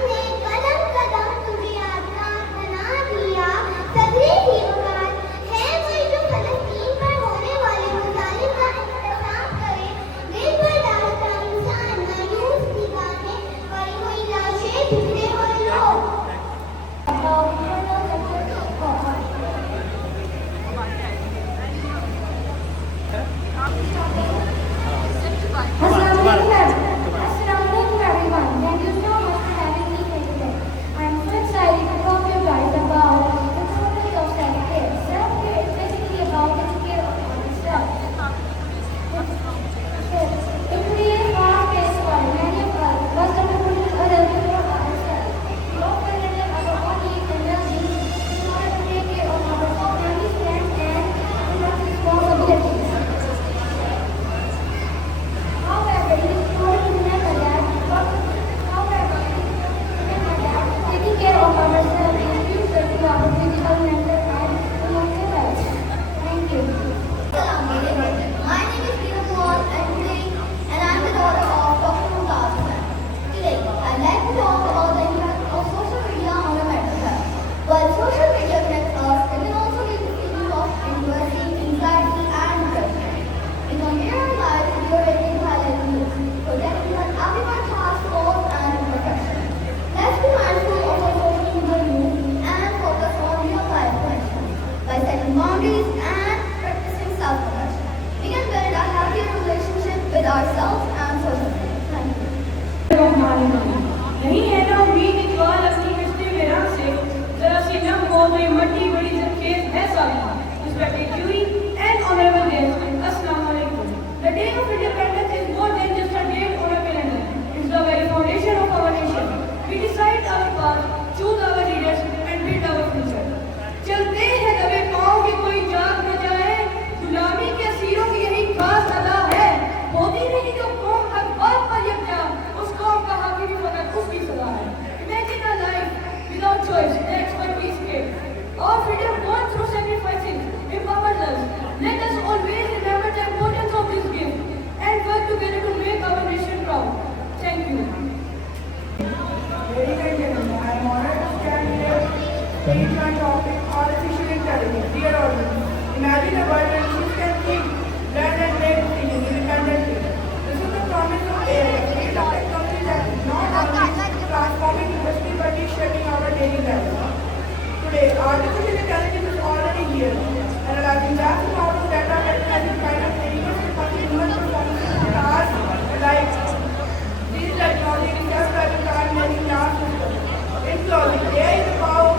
हमने with ourselves and society. Thank you. नहीं है ना उम्मीद इकबाल अपनी रिश्ते में रंग से जरा सी नम हो गई मट्टी बड़ी जबखेज है सारी respected jury and honorable guests. Assalamu alaikum. The day of independence is more than just a date on a calendar. It's the very foundation of our nation. We decide our path, choose our leaders and build our future. चलते हैं दबे पाँव के कोई जाग न जाए, गुलामी के असीरों की यही खास अदा है। होती नहीं जो कौम हर बात पर यकजा, उस कौम का हाकिम फकत उसकी सदा है। Imagine a life without choice, the expert we escape. Our freedom won through sacrificing, empowers us. Let us always remember the importance of this gift and work together to make our nation proud. Thank you. Ladies and gentlemen, I am honored to stand here to teach my topic artificial intelligence. Dear audience, imagine a world where machines can think, learn and make decisions independently. This is the promise of AI, a field of technology that is not only transforming industry but is shaping our daily lives. Today, artificial intelligence is already here, analyzing vast amounts of data that has been kind of significant for human performance in tasks like these technology is just like a time making task system. In closing, AI is a power,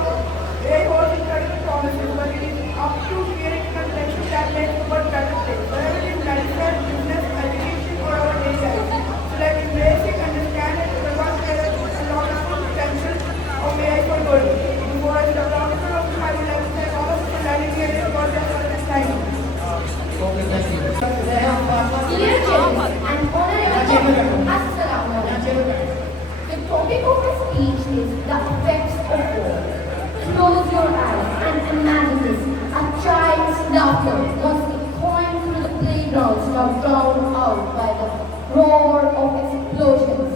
AI holds incredible promises, but it is up to creating connections that make the world better place. Whether it is medicine, business, education, or our daily life. So let's embrace it, understand it, the work together to unlock the full potential of AI for good. Before I start talking about this, I would like to thank all of you for letting me in for this time. Dear James and honorable Assalamu alaikum. The topic of my speech is the effects of war. Close your eyes and imagine this. A child's laughter was echoing through the playgrounds now drowned out by the roar of explosions.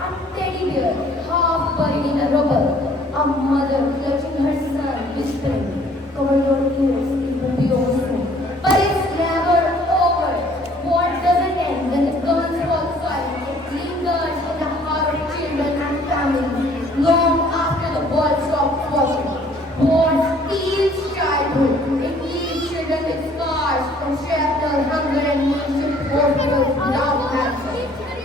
A teddy bear half buried in a rubble. A mother clutching her son whispering, cover your ears, it will be over soon. But it's never over. War doesn't end when the guns fall silent. It lingers in the heart of children and families long after the world stops watching. War steals childhood. It leaves children with scars from shrapnel, hunger, and nation hospitals without answer.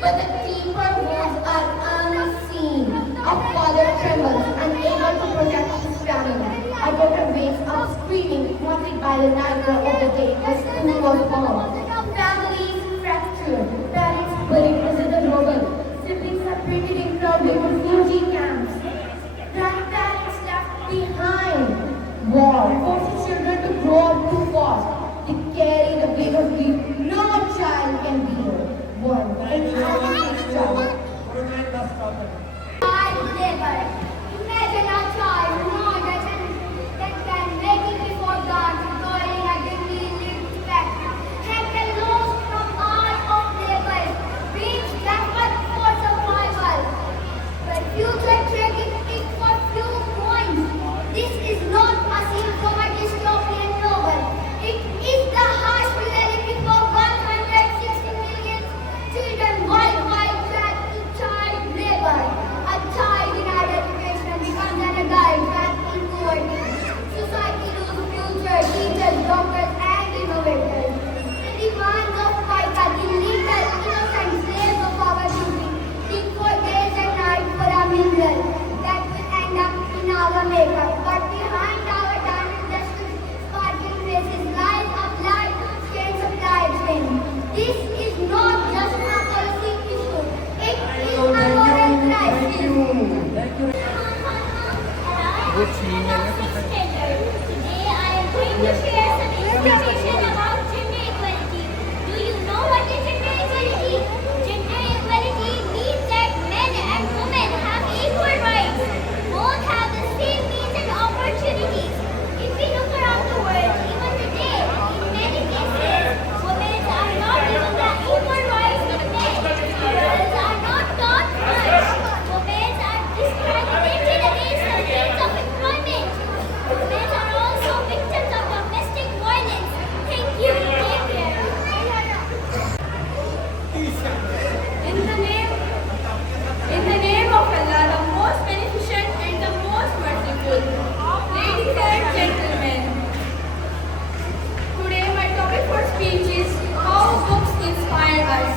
But the deeper wounds are unseen. A father trembles, unable to protect his family. A daughter wakes up screaming, haunted by the nightmare of the day the school was bombed. Families fractured, parents buried under the rubble, siblings separated in crowded refugee camps, grandparents left behind. War forces children to grow up too fast. They carry the weight of grief no child can bear. War is a child. Child labor. Imagine a child who that can make it before dawn, toiling at the kneeling factory. Have been lost from art of labor, reach backward for survival. But future trading it for few points. This is not a scene from a dystopian novel. It is the harsh reality for 160 million children worldwide trapped in child labor. A child denied education becomes an adult trapped in poverty. Society loses future teachers, doctors, and innovators. The demands of FICA, the legal innocent slaves of our duty, think for days and nights for a mineral that will end up in our makeup. But behind our diamond justice, sparkling faces lies a blood stained supply chain. This is not just a policy issue. It is a moral crisis. Today I am going to share some information about gender equality. Do you know what is gender equality? Gender equality means that men and women have equal rights. Both have the same needs and opportunities. If we look around the world, even today, in many cases, women are not given the equal rights that men. Girls are not taught much. Women are discriminated against the means of employment. Women are also victims of domestic violence. Thank you. Take care. In the name of Allah, the most beneficent and the most merciful. Ladies and gentlemen, today my topic for speech is how books inspire us.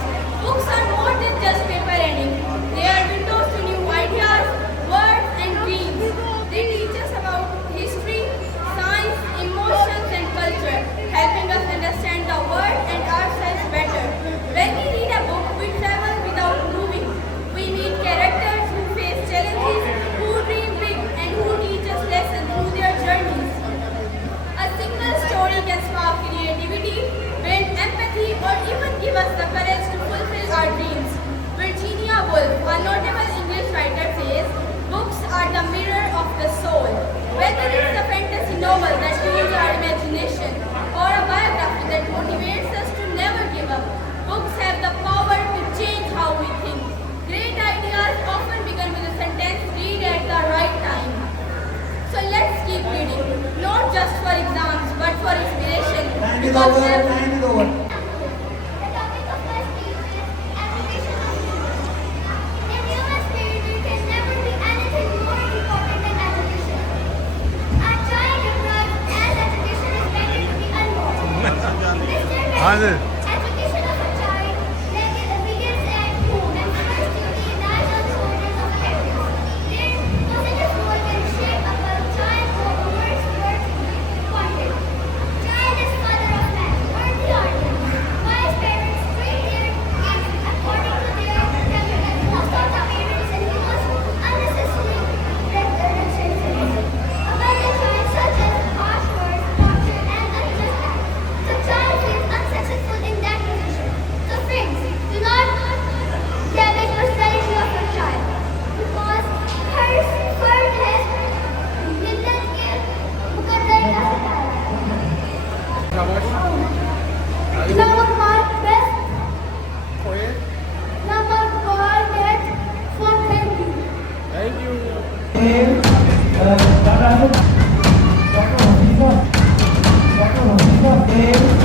is over. Time is over. The topic of my speech is education of children. In human spirit, there can never be anything more important than education. A child deprived as education is better to be unborn. Education of a child begins at home and first duty lies on the shoulders of parents. Their positive role can shape up a child towards wanted. Child is father of man, worthy artist. Wise parents train their kids according to their temperament. Most of the parents use unnecessary restrictions. About the child such as harsh words, torture, and unjust acts. The child is unsuccessful in that position. So friends, do not damage personality of your child because her has मिलत के मुकद्दर का number one best number one get for thank you. Dr. Hasifa,